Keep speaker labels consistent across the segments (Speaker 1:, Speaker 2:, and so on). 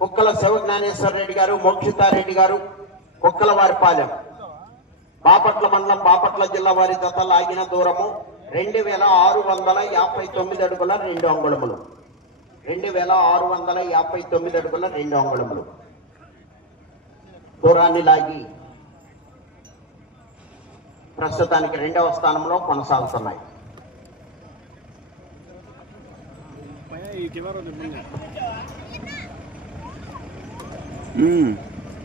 Speaker 1: కుక్కల శివ జ్ఞానేశ్వర రెడ్డి గారు మోక్షితారెడ్డి గారు కుక్కల వారిపాలెం బాపట్ల మండలం బాపట్ల జిల్లా వారి జత లాగిన దూరము రెండు వేల ఆరు వందల యాభై తొమ్మిది అడుగుల రెండు అంగుళములు. రెండు వేల ఆరు వందల యాభై తొమ్మిది అడుగుల రెండు అంగుళములు. దూరాన్ని లాగి ప్రస్తుతానికి రెండవ స్థానంలో కొనసాగుతున్నాయి.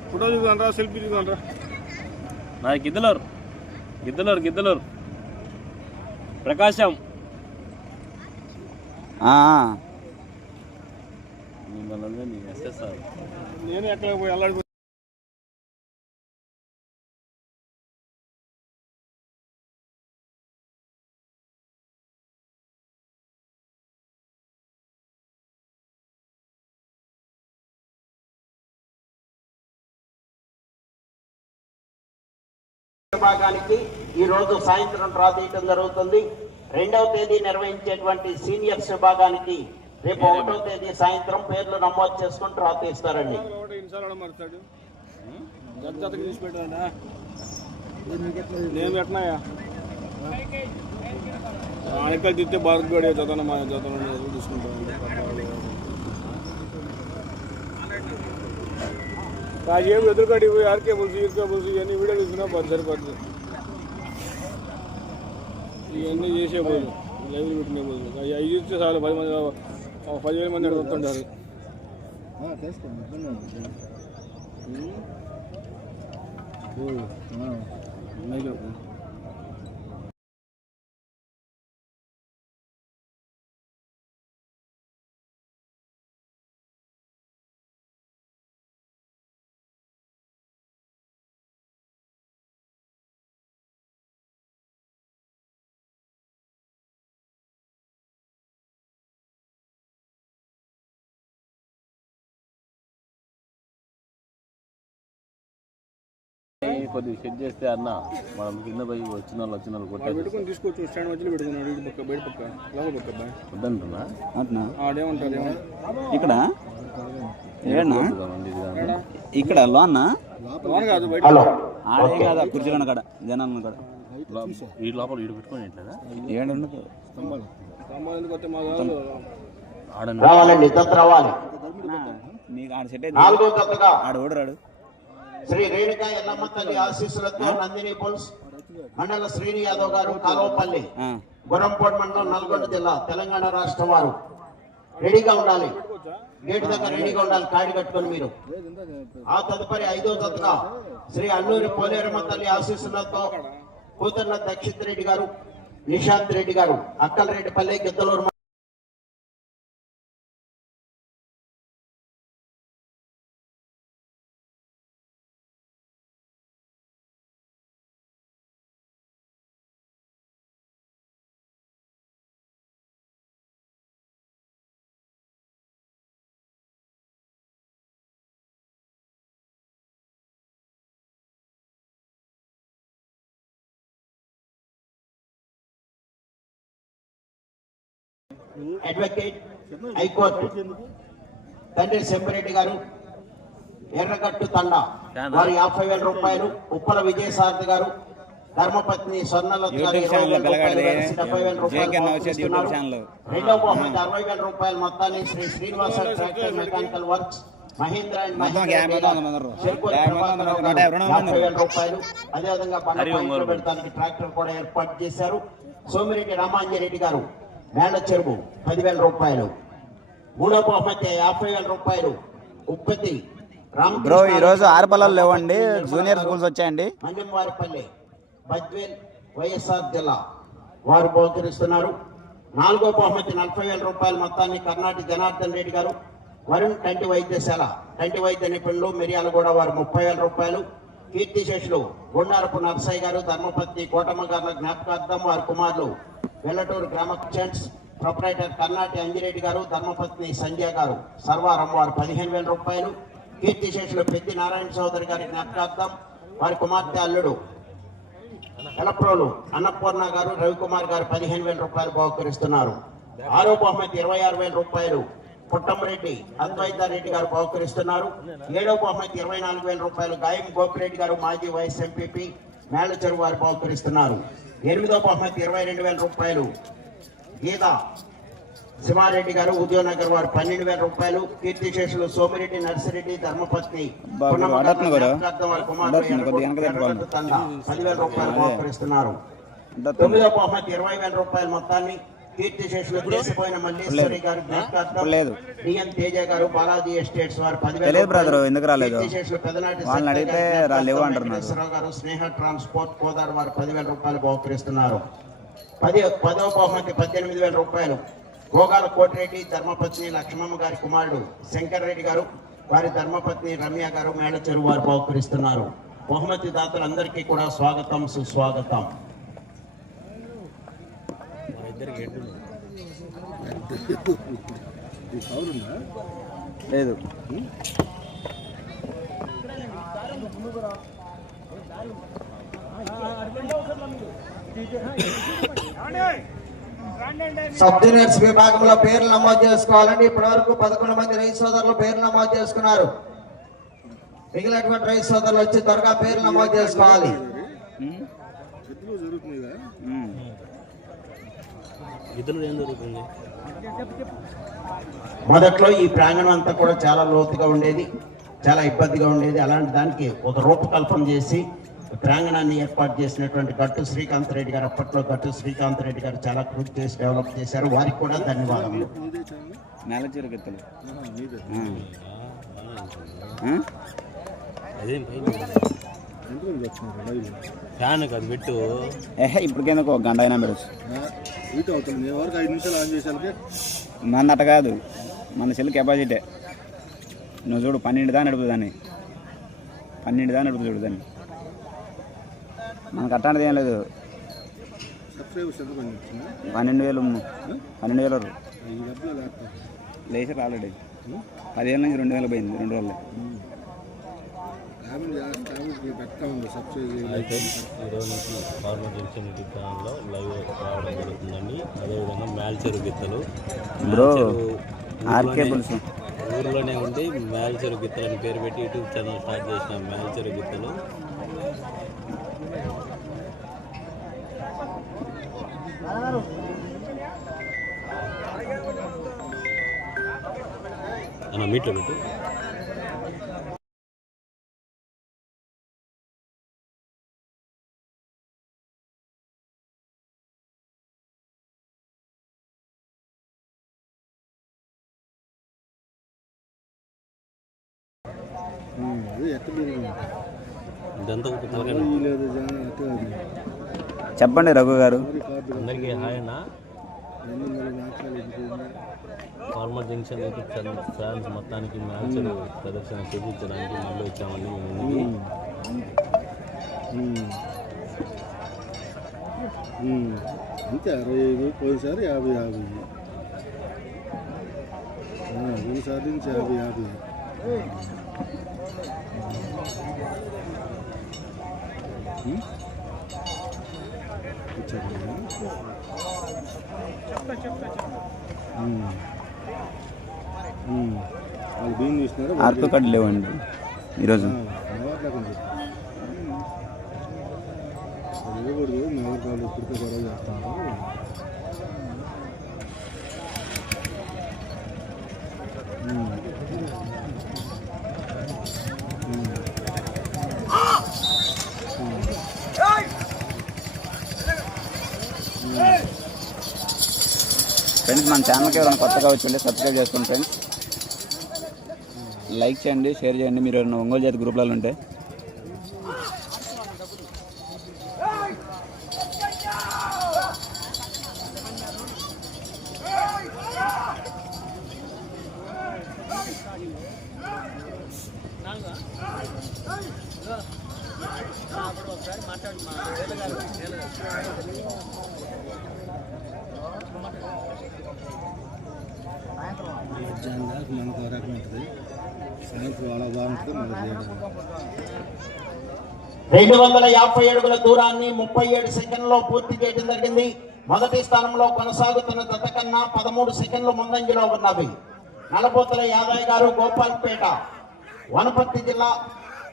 Speaker 2: ఫోటో దిగుదానరా సెల్ఫీ దిగుదానరా
Speaker 3: నా గిద్దలూరు. గిద్దలూరు గిద్దలూరు. ప్రకాశం.
Speaker 2: నేను ఎక్కడ పోయి అల్లాడి
Speaker 1: విభాగానికి ఈ రోజు సాయంత్రం డ్రా తీయటం జరుగుతుంది. రెండవ తేదీ నిర్వహించేటువంటి సీనియర్స్ విభాగానికి రేపు ఒకటో తేదీ సాయంత్రం పేర్లు నమోదు చేసుకుని డ్రా తీస్తారండి
Speaker 2: నేను పెట్టినాయా ఆనకలు తిస్తే భారత్ గడి జతన మా జతన తీసుకుంటాను కాసేపు ఎదురుకడి పోయి ఆర్కే పులుసు ఈర్కే పులుసు ఇవన్నీ వీడియో తీసుకున్నా పది సరిపోతుంది ఇవన్నీ చేసే పోదు లైవ్ పెట్టినే పోదు అవి చూస్తే చాలు పది మంది పదివేల మంది అడుగుతుంటారు
Speaker 3: కొద్దిగా సెట్ చేస్తే అన్న మనం కింద పోయి వచ్చిన వాళ్ళు వచ్చిన వాళ్ళు కొట్టారు
Speaker 2: పెట్టుకొని తీసుకోవచ్చు స్టాండ్ మధ్యలో పెట్టుకున్నాడు ఇటు పక్క బయట పక్క లోపల పక్క
Speaker 3: వద్దంటున్నా?
Speaker 4: అట్నా?
Speaker 2: ఆడేమంటారు
Speaker 4: ఇక్కడ. ఇక్కడ లోన్న?
Speaker 2: లోన కాదు బయట.
Speaker 1: హలో.
Speaker 4: ఆడే కాదా కుర్చీలో కాడ జనాలు కాడ.
Speaker 3: ఈ లోపల ఈడు పెట్టుకొని ఎట్లేదా?
Speaker 4: ఏడు
Speaker 2: స్తంభాలు ఎందుకు వస్తే మా కాదు
Speaker 3: ఆడని
Speaker 1: రావాలండి రావాలి
Speaker 4: ఆడ సెట్ అయితే ఆడ ఓడరాడు
Speaker 1: శ్రీ రేణుకా ఎల్లమ్మ తల్లి ఆశీస్సులతో నందిని పుల్స్ మండల శ్రీని యాదవ్ గారు కాలువపల్లి గురంపోడ్ మండలం నల్గొండ జిల్లా తెలంగాణ రాష్ట్రం వారు. రెడీగా ఉండాలి. గేటు దగ్గర రెడీగా ఉండాలి కాడి కట్టుకొని మీరు. ఆ తదుపరి ఐదో జతగా శ్రీ అల్లూరి పోలేరమ్మ తల్లి ఆశీస్సులతో కూతుర్ల దక్షిత్ రెడ్డి గారు నిశాంత్ రెడ్డి గారు అక్కలరెడ్డిపల్లి గిద్దలూరు అడ్వకేట్ హైకోర్టు. తండ్రి శంపిరెడ్డి గారు ఎర్రగట్టు తండ. వారు యాభై వేల రూపాయలు ఉప్పల విజయసారథి గారు ధర్మపత్ని స్వర్ణలత గారు డెబ్బై వేల రూపాయలు బహుమతి అరవై వేల రూపాయల మొత్తాన్ని Sri Srinivasa tractor mechanical works Mahindra and Mahindra వేల రూపాయలు. అదేవిధంగా
Speaker 3: ఒంగోలు.
Speaker 1: పెడతానికి ట్రాక్టర్ కూడా ఏర్పాటు చేశారు. సోమిరెడ్డి రామాంజరెడ్డి గారు మేళ్ళ చెరువు పదివేల రూపాయలు. మూడో బహుమతి యాభై వేల రూపాయలు. ఉప్పతి
Speaker 4: బ్రో ఈ రోజు ఆరు లేవండి. జూనియర్ స్కూల్స్ వచ్చాయండి.
Speaker 1: మన్యంవారిపల్లి బద్వేల్ వైఎస్ఆర్ జిల్లా వారు బహుకరిస్తున్నారు. నాలుగో బహుమతి నలభై వేల రూపాయల మొత్తాన్ని కర్ణాటక జనార్దన్ రెడ్డి గారు వరుణ్ కంటి వైద్యశాల కంటి వైద్య నిపుణులు మిర్యాలగూడ వారు ముప్పై వేల రూపాయలు. కీర్తిశేషులు గుండారపు నర్సయ్య గారు ధర్మపత్ని కోటమ్మ గారుల జ్ఞాపకార్థం వారి కుమారులు. వెల్లటూరు గ్రామ చెంట్స్ ప్రొపరేటర్ కర్ణాటి అంజిరెడ్డి గారు ధర్మపత్ని సంజయ్ గారు. సర్వారం వారు పదిహేను వేల రూపాయలు. కీర్తిశేషులు పెద్ది నారాయణ సోదరి గారి జ్ఞాపకార్థం వారి కుమార్తె అల్లుడు ఎలప్రోలు అన్నపూర్ణ గారు రవికుమార్ గారు పదిహేను వేల రూపాయలు బహుకరిస్తున్నారు. ఆరో బహుమతి ఇరవై ఆరు వేల రూపాయలు. పుట్టంరెడ్డి అద్వైత రెడ్డి గారు బహుకరిస్తున్నారు. ఏడవ బహుమతి ఇరవై నాలుగు వేల రూపాయలు. గాయం గోపిరెడ్డి గారు మాజీ వైఎస్ ఎంపీపీ మేళచెరువు వారు బహుకరిస్తున్నారు. ఎనిమిదవ బహుమతి ఇరవై రెండు వేల రూపాయలు. గీత శివారెడ్డి గారు ఉద్యోగనగర్ వారు పన్నెండు వేల రూపాయలు. కీర్తిశేషులు సోమిరెడ్డి నర్సిరెడ్డి ధర్మపత్ని పదివేల రూపాయలు. బహుకరిస్తున్నారు. తొమ్మిదో బహుమతి ఇరవై వేల రూపాయల మొత్తాన్ని కీర్తిశేషులు చేసిపోయిన మల్లేశ్వరి గారు
Speaker 4: లేదు.
Speaker 1: డిఎన్ తేజ గారు బాలాజీ ఎస్టేట్స్ వారు పదివేల
Speaker 4: బ్రదర్. ఎందుకు రాలేదు?
Speaker 1: పెదనాటి
Speaker 4: వాళ్ళని అడిగితే
Speaker 1: గారు
Speaker 4: రా- లేవు
Speaker 1: జ్ఞాపకార్థం
Speaker 4: అంటున్నారు.
Speaker 1: గారు స్నేహ ట్రాన్స్పోర్ట్ కోదాడు వారు పదివేల రూపాయలు బహుకరిస్తున్నారు పది పదవ బహుమతి పద్దెనిమిది వేల రూపాయలు గోగాల కోటిరెడ్డి ధర్మపత్ని లక్ష్మమ్మ గారి కుమారుడు శంకర్ రెడ్డి గారు వారి ధర్మపత్ని రమ్య గారు మేడ చెరువు వారు బహుకరిస్తున్నారు బహుమతి దాతలందరికీ కూడా స్వాగతం సుస్వాగతం
Speaker 4: లేదు.
Speaker 5: సబ్ జూనియర్స్ విభాగంలో పేర్లు నమోదు చేసుకోవాలండి. ఇప్పటి వరకు పదకొండు మంది రైతు సోదరులు పేర్లు నమోదు చేసుకున్నారు. మిగిలినటువంటి రైతు సోదరులు వచ్చి త్వరగా పేర్లు నమోదు చేసుకోవాలి.
Speaker 1: మొదట్లో ఈ ప్రాంగణం అంతా కూడా చాలా లోతుగా ఉండేది చాలా ఇబ్బందిగా ఉండేది. అలాంటి దానికి ఒక రూపకల్పన చేసి ప్రాంగణాన్ని ఏర్పాటు చేసినటువంటి గట్టు శ్రీకాంత్ రెడ్డి గారు అప్పట్లో గట్టు శ్రీకాంత్ రెడ్డి గారు చాలా కృషి చేసి డెవలప్ చేశారు. వారికి కూడా?
Speaker 3: ఫ్యాన్ పెట్టు
Speaker 4: ఏహే ఇప్పటికెందుకు ఒక గంట అయినా పెట్టచ్చు
Speaker 2: ఇటు అవుతుంది. నేను వరకు ఐదు నిమిషాలు ఆన్ చేసాకే
Speaker 4: మన అట్ట కాదు. మన సెల్ కెపాసిటీ నువ్వు చూడు పన్నెండు దా నడుపు దాన్ని. పన్నెండు దా నడుపు చూడు దాన్ని. మనకు అట్టాంటిది ఏం లేదు. పన్నెండు వేలు పన్నెండు వేలు లేచారు ఆల్రెడీ పదివేల నుంచి రెండు వేలు పోయింది రెండు రోజులు
Speaker 2: కామెంట్ కామెంట్ పెట్టా ఉంది సబ్స్క్రైబ్
Speaker 3: అయితే ఈరోజు నుంచి ఫార్మర్ జంక్షన్ ఛానల్లో లైవ్ రావడం జరుగుతుందండి. అదేవిధంగా మేల్చెరు గిత్తలు.
Speaker 4: బ్రో ఆర్కే
Speaker 3: ఊర్లోనే-
Speaker 4: పులుసు
Speaker 3: ఊర్లోనే ఉండి మేల్చెరు గిత్తలు అని పేరు పెట్టి యూట్యూబ్ ఛానల్ స్టార్ట్ చేసిన మేల్చెరు గిత్తలు. అన్న మీట్లో పెట్టు.
Speaker 4: చెప్పండి రఘు గారు.
Speaker 3: అందరికీ హాయ్ అన్న ఫార్మర్ జంక్షన్ ఫ్యాన్స్ మొత్తానికి మ్యాచ్లు ప్రదర్శన చూపించడానికి మళ్ళీ వచ్చామండి ముందుకి
Speaker 2: అంతే అరవై ఐదు పోయినసారి యాభై యాభై. పోయినసారి నుంచి యాభై యాభై.
Speaker 4: ఆర్కు కార్డు లేవండి. ఈరోజు.
Speaker 2: అది
Speaker 4: మన ఛానల్కి ఎవరైనా కొత్తగా వచ్చి సబ్స్క్రైబ్ చేసుకోండి ఫ్రెండ్స్ లైక్ చేయండి షేర్ చేయండి. మీరు ఎవరైనా ఒంగోలు జాతి గ్రూప్లలో ఉంటే
Speaker 2: మధ్యాహ్నం దాకా మనకు ఒక రకం ఉంటుంది సాయంత్రం అలా బాగుంటుంది మళ్ళీ చేయడం
Speaker 1: రెండు వందల యాభై అడుగుల దూరాన్ని ముప్పై ఏడు సెకండ్లో పూర్తి చేయడం జరిగింది. మొదటి స్థానంలో కొనసాగుతున్న జత కన్నా పదమూడు సెకండ్లు ముందంజలో ఉన్నవి. నలపోతల యాదయ్య గారు గోపాల్పేట వనపర్తి జిల్లా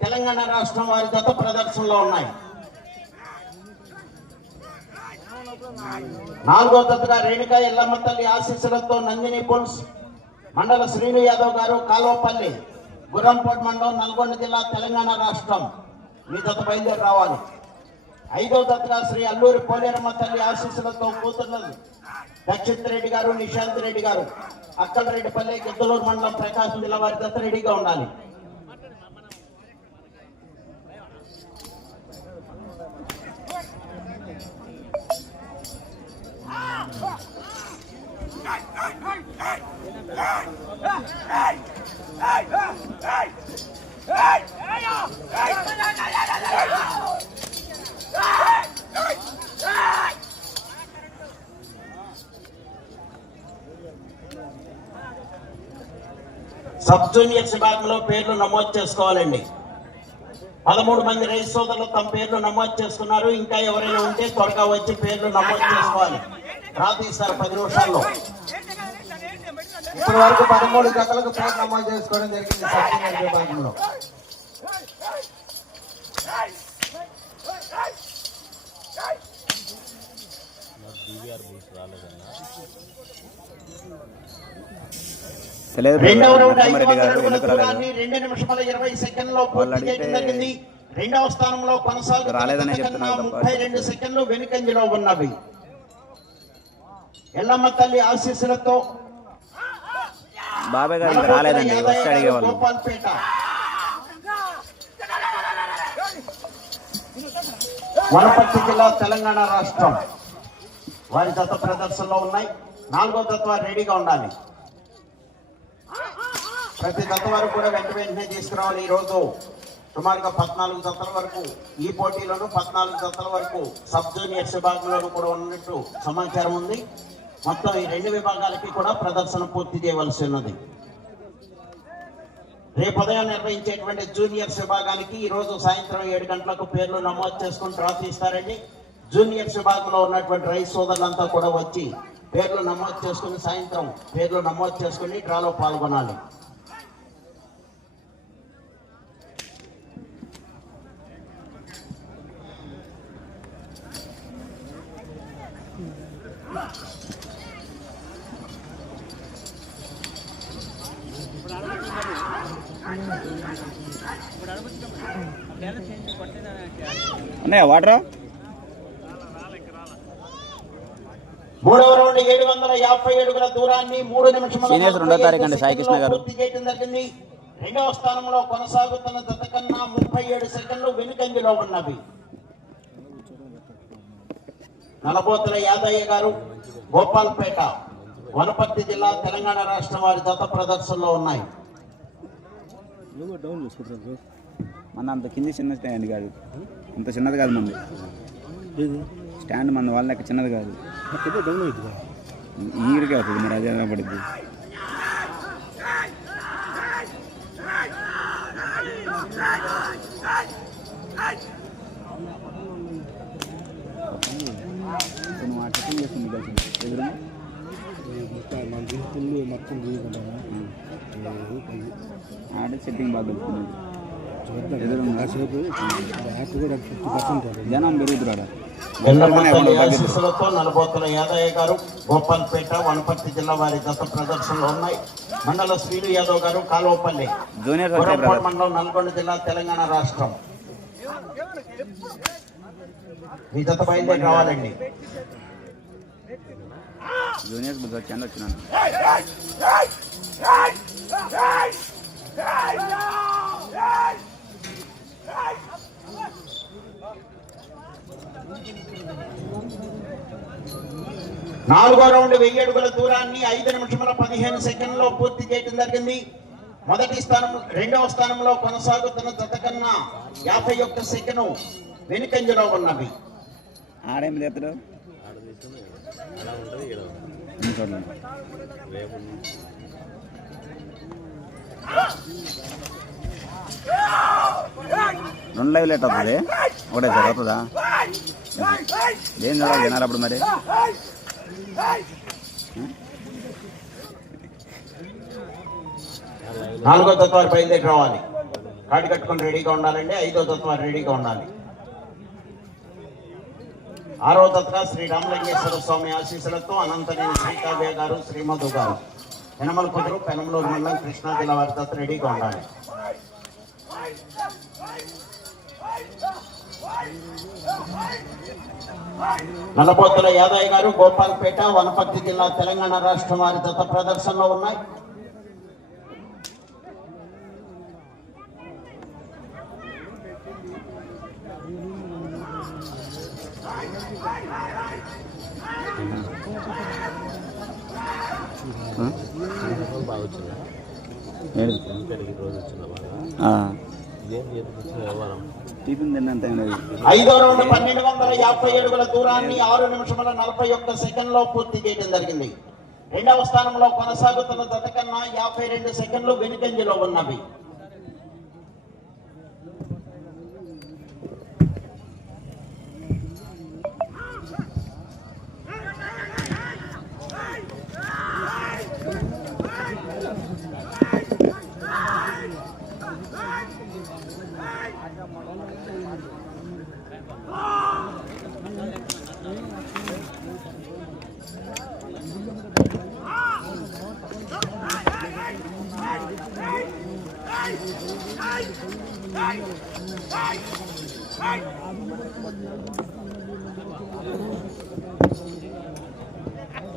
Speaker 1: తెలంగాణ రాష్ట్రం వారి గత ప్రదర్శనలో ఉన్నాయి. నాలుగో జతగా రేణుక ఎల్లమ్మ తల్లి ఆశీస్సులతో నందిని పుల్స్ మండల శ్రీను యాదవ్ గారు కాలువపల్లి గుర్రంపేట మండలం నల్గొండ జిల్లా తెలంగాణ రాష్ట్రం. మీ జత బయలుదేరి రావాలి. ఐదవ జతగా శ్రీ అల్లూరి పోలేరమ్మ తల్లి ఆశీస్సులతో కూతుర్నది దక్షిత్ రెడ్డి గారు నిశాంత్ రెడ్డి గారు అక్కలరెడ్డిపల్లి గిద్దలూరు మండలం ప్రకాశం జిల్లా వారి జత రెడీగా ఉండాలి. సబ్ జూనియర్స్ విభాగంలో పేర్లు నమోదు చేసుకోవాలండి. పదమూడు మంది రైతు సోదరులు తమ పేర్లు నమోదు చేసుకున్నారు. ఇంకా ఎవరైనా ఉంటే త్వరగా వచ్చి పేర్లు నమోదు చేసుకోవాలి. రాతీస్తారు పది నిమిషాల్లో.
Speaker 5: ఇప్పటి వరకు పదమూడు జతలకు పేరు నమోదు చేసుకోవడం జరిగింది విభాగంలో
Speaker 1: రెండవ రౌండ్ రెండు నిమిషముల ఇరవై సెకండ్లో
Speaker 4: వాళ్ళు
Speaker 1: పూర్తి చేయడం
Speaker 4: అడిగితే
Speaker 1: జరిగింది. రెండవ స్థానంలో కొనసాగుతున్న కన్నా. ముప్పై రెండు సెకండ్లు వెనుకంజలో ఉన్నవి. ఎల్లమ్మ తల్లి ఆశీస్సులతో
Speaker 4: బాబాయ్ గారు ఇంకా రాలేదండి వస్తే అడిగేవాళ్ళు.
Speaker 1: వనపర్తి జిల్లా తెలంగాణ రాష్ట్రం. వారి జత ప్రదర్శనలో ఉన్నాయి. నాలుగో జత వారు రెడీగా ఉండాలి. ప్రతి జత వారు కూడా వెంట వెంటనే తీసుకురావాలి ఈ రోజు సుమారుగా పద్నాలుగు జతల వరకు ఈ పోటీలోను పద్నాలుగు జతల వరకు సబ్ జూనియర్స్ విభాగంలోనూ కూడా ఉన్నట్టు సమాచారం ఉంది. మొత్తం ఈ రెండు విభాగాలకి కూడా ప్రదర్శన పూర్తి చేయవలసి ఉన్నది. రేపు ఉదయం నిర్వహించేటువంటి జూనియర్స్ విభాగానికి ఈ రోజు సాయంత్రం ఏడు గంటలకు పేర్లు నమోదు చేసుకుని డ్రా తీస్తారండి జూనియర్స్ విభాగంలో ఉన్నటువంటి రైస్ సోదరులంతా కూడా వచ్చి పేర్లు నమోదు చేసుకుని సాయంత్రం పేర్లు నమోదు చేసుకుని డ్రాలో పాల్గొనాలి.
Speaker 4: ఉన్నాయా? వాటర్?
Speaker 1: మూడవ రౌండ్ ఏడు వందల యాభై అడుగుల దూరాన్ని మూడు నిమిషముల
Speaker 4: సీనియర్స్ రెండో తారీఖు అండి
Speaker 1: ఐదు
Speaker 4: సాయి కృష్ణ గారు.
Speaker 1: జరిగింది. రెండవ స్థానంలో కొనసాగుతున్న జత కన్నా ముప్పై ఏడు సెకండ్లు వెనుకంజలో ఉన్నవి. నలబోతుల యాదయ్య గారు గోపాల్పేట వనపర్తి జిల్లా తెలంగాణ రాష్ట్రం వారి జత ప్రదర్శనలో ఉన్నాయి.
Speaker 4: మన అంత కింది చిన్న స్టాండ్ కాదు. అంత చిన్నది కాదు మంది. స్టాండ్ మన వాళ్ళ లెక్క చిన్నది కాదు.
Speaker 2: డౌన్ అవుతుందా?
Speaker 4: మరి అదే పడుద్ది? ఆడ సెట్టింగ్ బాగా కలుపుతుంది జనం
Speaker 1: వెల్లమ్మపల్లి ఆశీస్సులతో నలబోతుల యాదయ్య గారు గోపాల్పేట వనపర్తి జిల్లా వారి గత ప్రదర్శనలో ఉన్నాయి మండల శ్రీను యాదవ్ గారు కాలువపల్లి మండలం నల్గొండ జిల్లా తెలంగాణ రాష్ట్రం మీ జత బయలుదేరి రావాలండి
Speaker 4: జూనియర్స్ బుద్ధి వచ్చాను వచ్చినాను
Speaker 1: నాలుగో రౌండ్ వెయ్యి అడుగుల దూరాన్ని ఐదు నిమిషముల పదిహేను సెకండ్లో పూర్తి చేయడం జరిగింది. మొదటి స్థానం రెండవ స్థానంలో కొనసాగుతున్న జత కన్నా యాభై ఒక్క సెకండ్ వెనుకంజలో ఉన్నవి.
Speaker 4: ఆడేం
Speaker 3: రేపు
Speaker 4: రెండు లైవ్ లెట్ అవుతుంది. ఒకటే సార్ అవుతుందా? ఏం చదవాలి తినాలి అప్పుడు మరి?
Speaker 1: నాలుగో తత్వాలు బయలుదేరి రావాలి. కాడి కట్టుకొని రెడీగా ఉండాలండి ఐదో తత్వాలు రెడీగా ఉండాలి. ఆరో తత్వ శ్రీ రామలింగేశ్వర స్వామి ఆశీస్సులతో అనంతనేని శ్రీకావ్య గారు శ్రీమధు గారు. పెనమల కుదురు పెనమలూరు మండలం కృష్ణా జిల్లా వారి తత్వ రెడీగా ఉండాలి. నల్లబోతుల యాదయ్య గారు గోపాల్పేట వనపర్తి జిల్లా తెలంగాణ రాష్ట్రం వారి జత ప్రదర్శనలో ఉన్నాయి.
Speaker 3: ఇక్కడికి రోజు వచ్చిందా బాగా?
Speaker 1: ఐదో రౌండ్ పన్నెండు వందల యాభై ఏడుగుల దూరాన్ని ఆరు నిమిషముల నలభై ఒక్క సెకండ్లో పూర్తి చేయడం జరిగింది. రెండవ స్థానంలో కొనసాగుతున్న జత కన్నా యాభై రెండు సెకండ్లు వెనుకంజలో ఉన్నవి.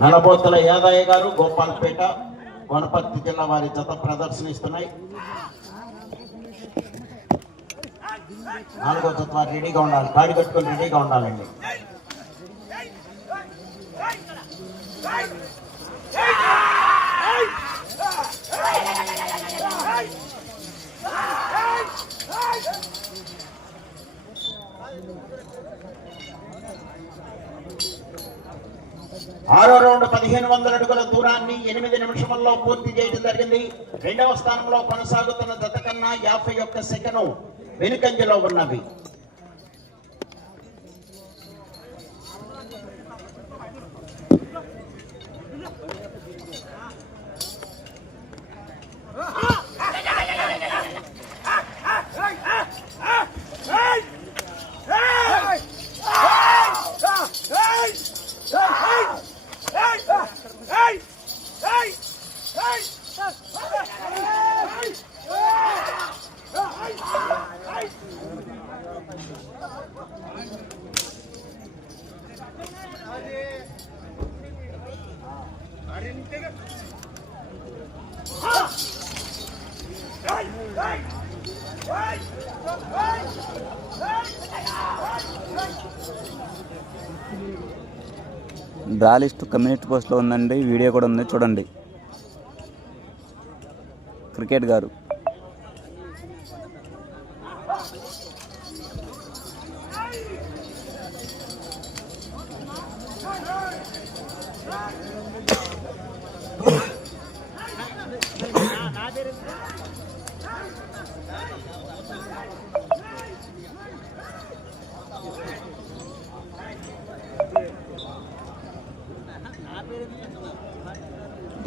Speaker 1: నలబోతుల యాదయ్య గారు గోపాల్పేట వనపర్తి జిల్లా వారి జత ప్రదర్శనిస్తున్నాయి. నాలుగో జత వారు రెడీగా ఉండాలి. కాడి కట్టుకొని రెడీగా ఉండాలండి. ఆరో రౌండ్ పదిహేను వందల అడుగుల దూరాన్ని ఎనిమిది నిమిషముల్లో పూర్తి చేయడం జరిగింది. రెండవ స్థానంలో కొనసాగుతున్న జత కన్నా యాభై ఒక్క సెకను వెనుకంజలో ఉన్నవి.
Speaker 4: డ్రా కమ్యూనిటీ పోస్ట్లో ఉందండి వీడియో కూడా ఉంది చూడండి. క్రికెట్ గారు.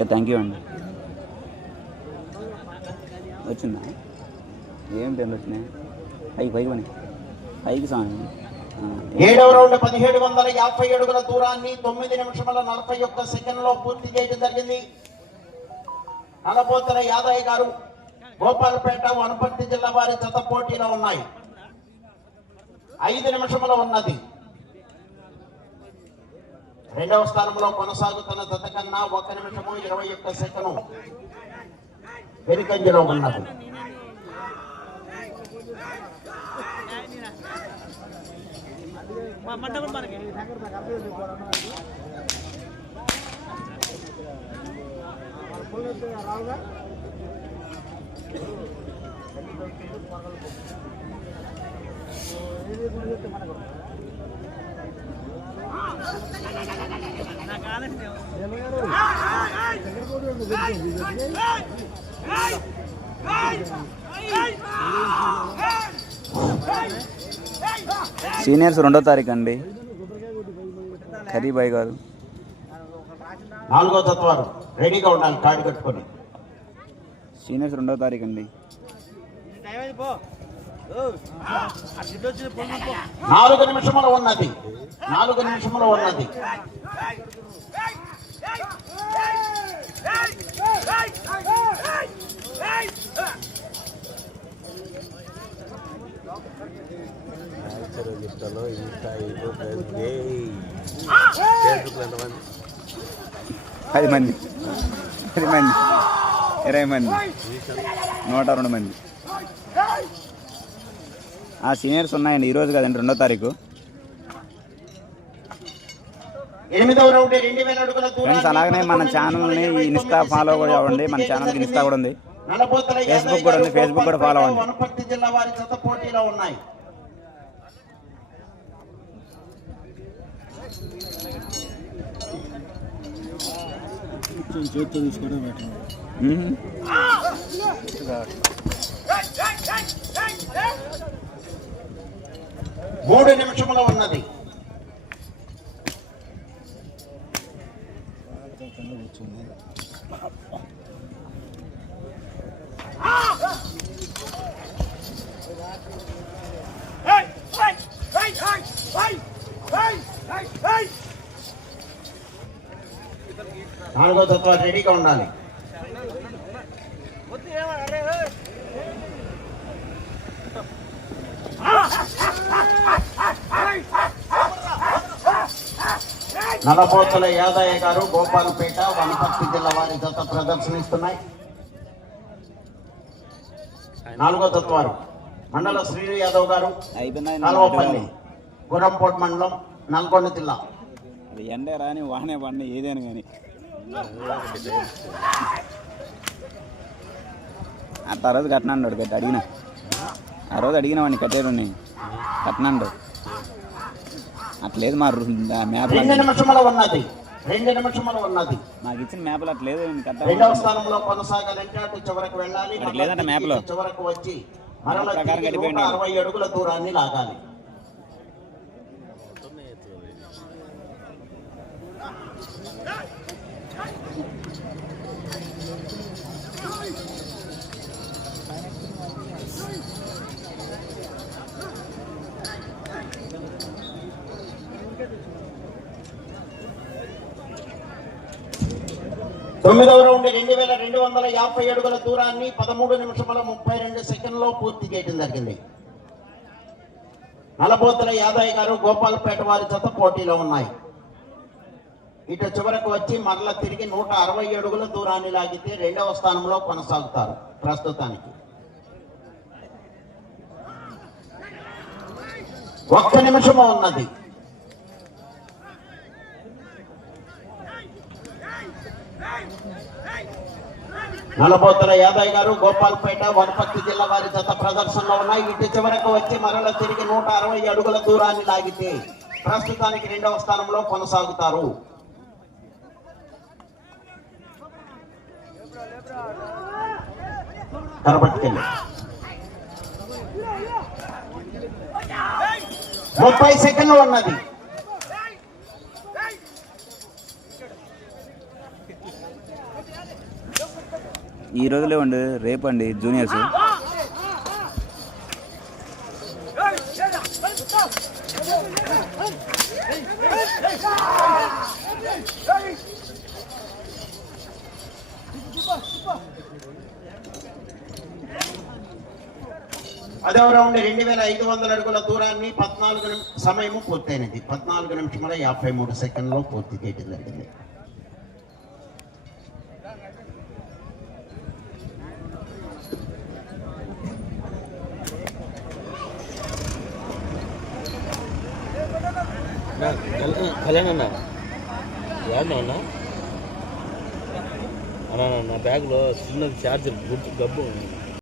Speaker 4: థ్యాంక్ యూ అండి. వచ్చిందా? ఏం పేర్లు వచ్చినాయి? పైకి పైకి పని పైకి సాంగ్.
Speaker 1: ఏడవ రౌండ్ పదిహేడు వందల యాభై అడుగుల దూరాన్ని తొమ్మిది నిమిషముల నలభై ఒక్క సెకండ్లో పూర్తి చేయడం జరిగింది. నలబోతుల యాదయ్య గారు గోపాలపేట వనపర్తి జిల్లా వారి జత పోటీలో ఉన్నాయి. ఐదు నిమిషముల ఉన్నది. రెండవ స్థానంలో కొనసాగుతున్న జత కన్నా ఒక నిమిషము ఇరవై ఒక్క సెకను వెనుకంజలో ఉన్నారు మనకు
Speaker 4: సీనియర్స్ రెండో తారీఖు అండి. ఖరీబాయ్ గారు.
Speaker 1: నాలుగో తత్వాలు రెడీగా ఉండాలి కాడి కట్టుకొని.
Speaker 4: సీనియర్స్ రెండో తారీఖు అండి.
Speaker 1: నాలుగు నిమిషములు ఉన్నది. నాలుగు నిమిషములు ఉన్నది.
Speaker 3: మ్యాచ్ ఇంకా ఫేస్బుక్లో ఎంతమంది
Speaker 4: పది మంది. పది మంది. ఇరవై మంది. నూట రెండు మంది. ఆ సీనియర్స్ ఉన్నాయండి ఈరోజు కదండి రెండో తారీఖు ఫ్రెండ్స్ అలాగనే మన ఛానల్ని ఇన్స్టా ఫాలో కూడా అవ్వండి మన ఛానల్కి ఇన్స్టా కూడా ఉంది ఫేస్బుక్ కూడా ఉంది, ఫేస్బుక్ కూడా follow అవ్వండి.
Speaker 1: వనపర్తి జిల్లా వారి జత పోటీలో ఉన్నాయి
Speaker 2: చేతితో తీసుకోవడం బెటర్
Speaker 4: మ్మ్.
Speaker 1: మూడు నిమిషములు ఉన్నది. నాలుగో తత్వ రెడీగా ఉండాలి. నలపోతల యాదయ్య గారు గోపాలపేట వనపర్తి జిల్లా వారి జత ప్రదర్శనిస్తున్నాయి. నాలుగో తత్వారు మండల శ్రీను యాదవ్ గారు కాలువపల్లి గురంపోట్ మండలం నల్గొండ జిల్లా.
Speaker 4: ఎండే రాని వానే పడిన ఏదైనా కానీ ఆ రోజు కట్టినాడు పెట్టి అడిగిన. ఆ రోజు అడిగిన వాడిని కట్టేరు కట్టినాడు అట్లేదు మా మ్యాప్
Speaker 1: రెండు నిమిషముల ఉన్నది. రెండు నిమిషముల ఉన్నది.
Speaker 4: నాకు ఇచ్చిన మ్యాప్లు అట్లేదు
Speaker 1: రెండవ స్థానంలో కొనసాగాలంటే అటు చివరకు వెళ్ళాలి
Speaker 4: లేదంట మ్యాప్లో.
Speaker 1: ఇటు చివరకు వచ్చి మరల. అరవై అడుగుల దూరాన్ని లాగాలి. తొమ్మిదవ రౌండ్ రెండు వేల రెండు వందల యాభై అడుగుల దూరాన్ని పదమూడు నిమిషముల ముప్పై రెండు సెకండ్లో పూర్తి చేయడం జరిగింది. నలబోతుల యాదయ్య గారు గోపాలపేట వారి జత పోటీలో ఉన్నాయి. ఇటు చివరకు వచ్చి మరల తిరిగి నూట అరవై అడుగుల దూరాన్ని లాగితే రెండవ స్థానంలో కొనసాగుతారు ప్రస్తుతానికి. ఒక్క నిమిషము ఉన్నది. నలబోతుల యాదయ్య గారు గోపాల్పేట వనపర్తి జిల్లా వారి జత ప్రదర్శనలో ఉన్నాయి. ఇటు చివరకు వచ్చి మరల తిరిగి నూట అరవై అడుగుల దూరాన్ని లాగితే ప్రస్తుతానికి రెండవ స్థానంలో కొనసాగుతారు. ముప్పై సెకండ్లు ఉన్నది.
Speaker 4: ఈ రోజులే ఉండి రేపు అండి జూనియర్స్.
Speaker 1: పదవ రౌండ్ రెండు వేల ఐదు వందల అడుగుల దూరాన్ని పద్నాలుగు సమయము పూర్తయినది. పద్నాలుగు నిమిషముల యాభై మూడు సెకండ్లో పూర్తి చేయడం జరిగింది.
Speaker 3: కళ్యాణ్ అన్న ఏడన్నా అన్న అన్నా నా బ్యాగ్లో చిన్నది ఛార్జర్ గుర్తు డబ్బు ఉంది.